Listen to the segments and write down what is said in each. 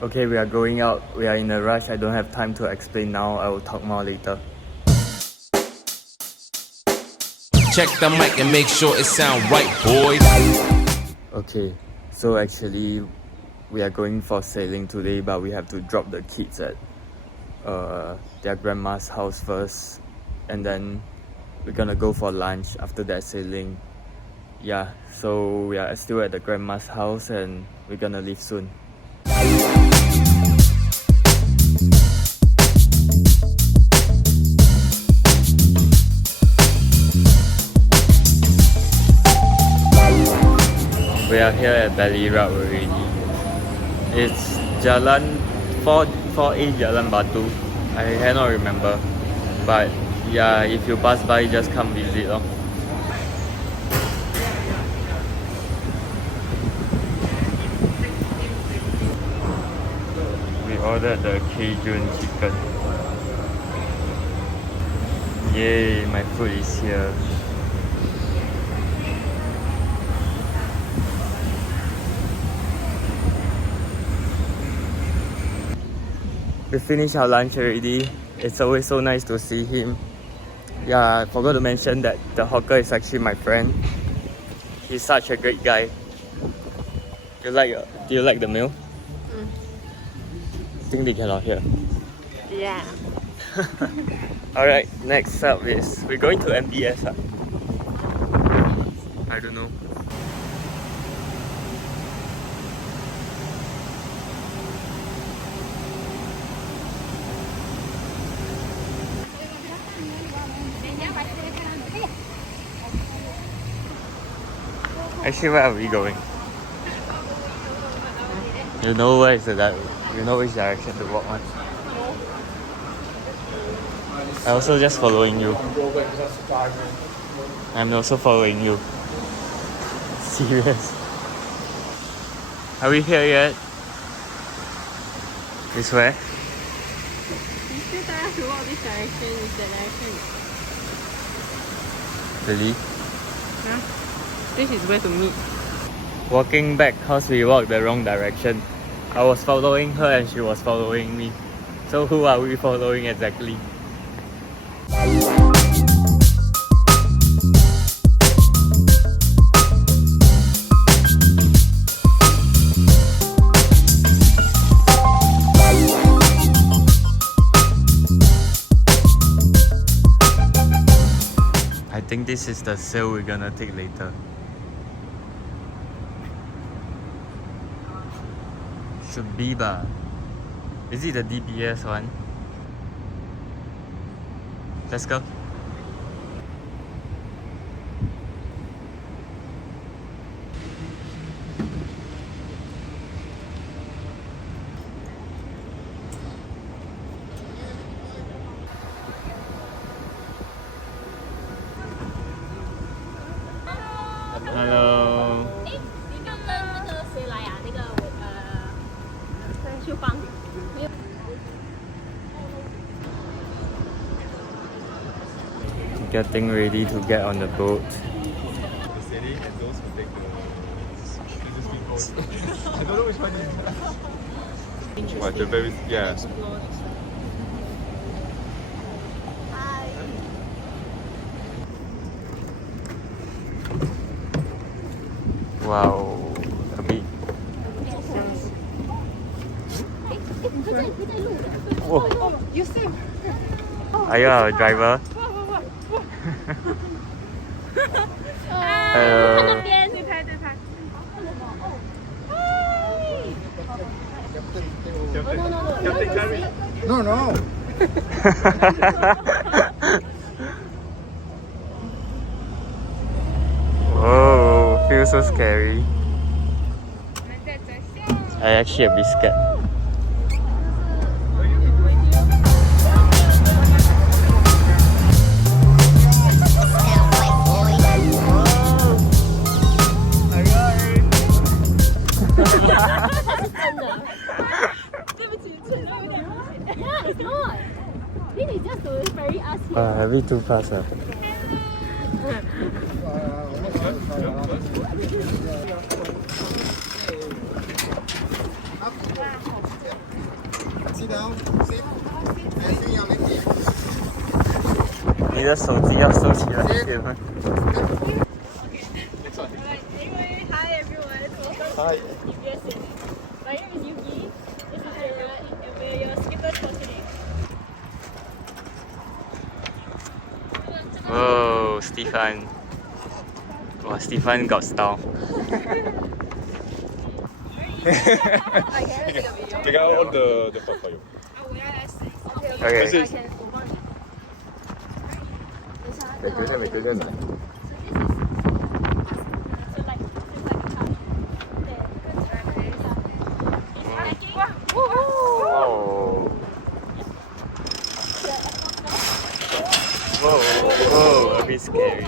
Okay, we are going out. We are in a rush. I don't have time to explain now. I will talk more later. Check the mic and make sure it sound right, boys. Okay, so actually we are going for sailing today, but we have to drop the kids at their grandma's house first, and then we're gonna go for lunch after that sailing. Yeah, so we are still at the grandma's house and we're gonna leave soon. We are here at Valley Road already. It's Jalan 4A Jalan Batu. I cannot remember. But yeah, if you pass by, just come visit. We ordered the Cajun chicken. Yay, my food is here. We finished our lunch already. It's always so nice to see him. Yeah, I forgot to mention that the hawker is actually my friend. He's such a great guy. Do you like the meal? I think they cannot hear. Yeah. Alright, next up is we're going to MBS. I don't know. Actually, where are we going? You know where is you know which direction to walk on? I'm also just following you. I'm also following you. Serious. Are we here yet? This way? You still tell us to walk this direction, is that direction. Really? Huh? This is where to meet. Walking back cause we walked the wrong direction. I was following her and she was following me. So who are we following exactly? I think this is the sail we're gonna take later. Should be ba? Is it the DBS one? Let's go. Hello. 你刚跟那个谁来啊？那个秀芳。Getting ready to get on the boat. The city and those who take the speedboat. I don't know which one is. What, the very, yeah. Wow, a bit. Whoa. You see? Are you our driver? Hello. 边对拍对拍。Captain Jerry. No, no. Whoa, feels so scary. I actually a bit scared. Yeah, it's not. This is just to ferry us here. A bit too fast. 你的手机要收起来先吗？ Anyway, hi everyone. Welcome Hi. to EBS City. My name is Yuki. This is Marina, and we're your skippers for today. 哦 Stefan 哇 Stefan got style Take out all the stuff for you. Okay 没事。每个人来。 So like, Oh. Whoa, whoa, a bit scary.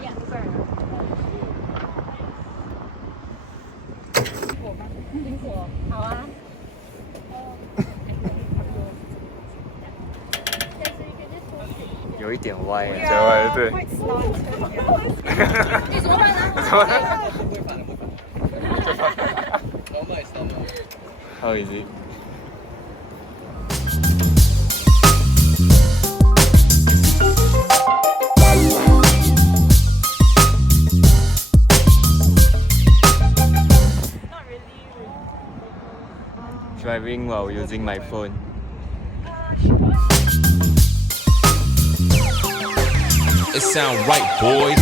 Yeah, 有一点歪啊。讲完对。How is it? not really. Driving while using my phone. It sound right, boys.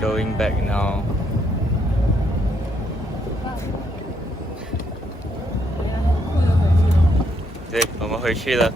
Going back now. Okay, 我们回去了。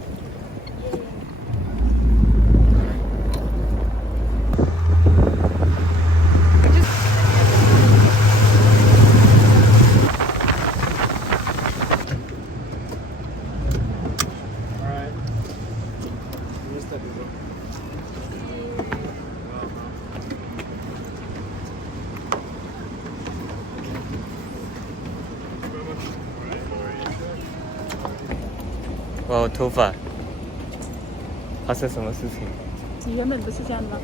哇，我头发发生什么事情？你原本不是这样的吗？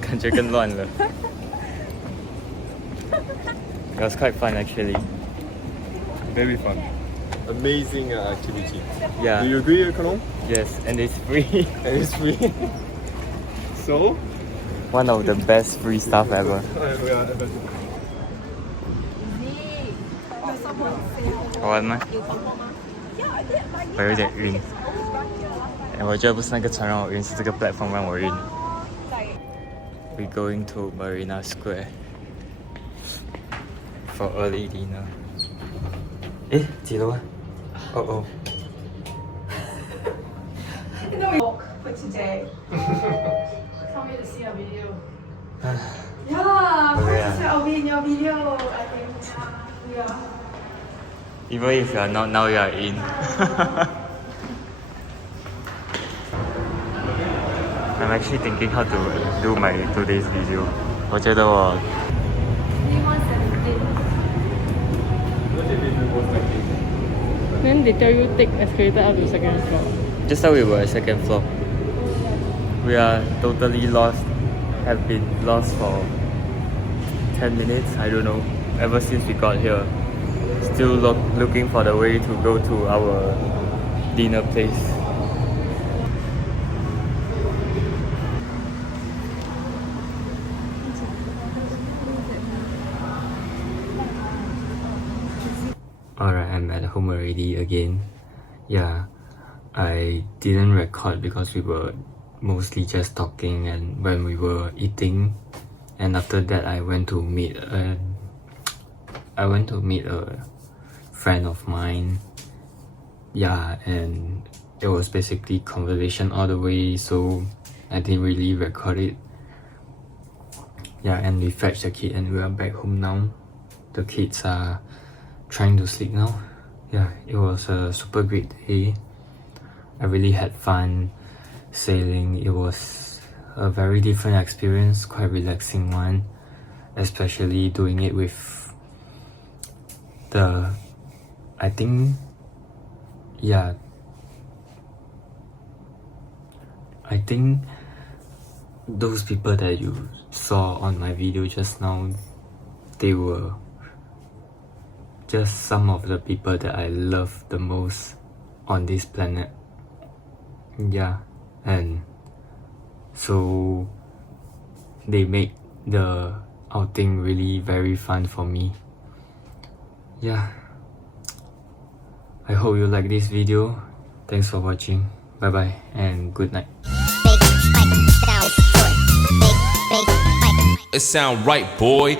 感觉更乱了。It was quite fun actually. Very fun. Amazing activity. Yeah. Do you agree, Colon? Yes, and it's free. And it's free. So? One of the best free stuff ever. We are 好玩吗？我有点晕。我觉得不是那个船让我晕，是这个 platform 让我晕。We're going to Marina Square for early dinner. 诶，几楼啊？哦哦。 for today. Can't wait to see our video. Yeah, Oh, yeah. I'll be in your video. I think we are. Even if you are not, now you are in. I'm actually thinking how to do my today's video. 我觉得我 Then they tell you take escalator up to second floor. just now we were at second floor. We are totally lost. Have been lost for 10 minutes. I don't know. Ever since we got here, still looking for the way to go to our dinner place. Alright, I'm at home already again. Yeah, I didn't record because we were mostly just talking and when we were eating, and after that I went to meet a friend of mine. Yeah, and it was basically conversation all the way, so I didn't really record it. Yeah, and we fetched the kid and we are back home now. The kids are trying to sleep now. Yeah, it was a super great day. I really had fun sailing. It was a very different experience, quite relaxing one, especially doing it with I think those people that you saw on my video just now, they were just some of the people that I love the most on this planet. Yeah, and so they make the outing really very fun for me. Yeah, I hope you like this video. Thanks for watching. Bye bye and good night. It sound right, boy.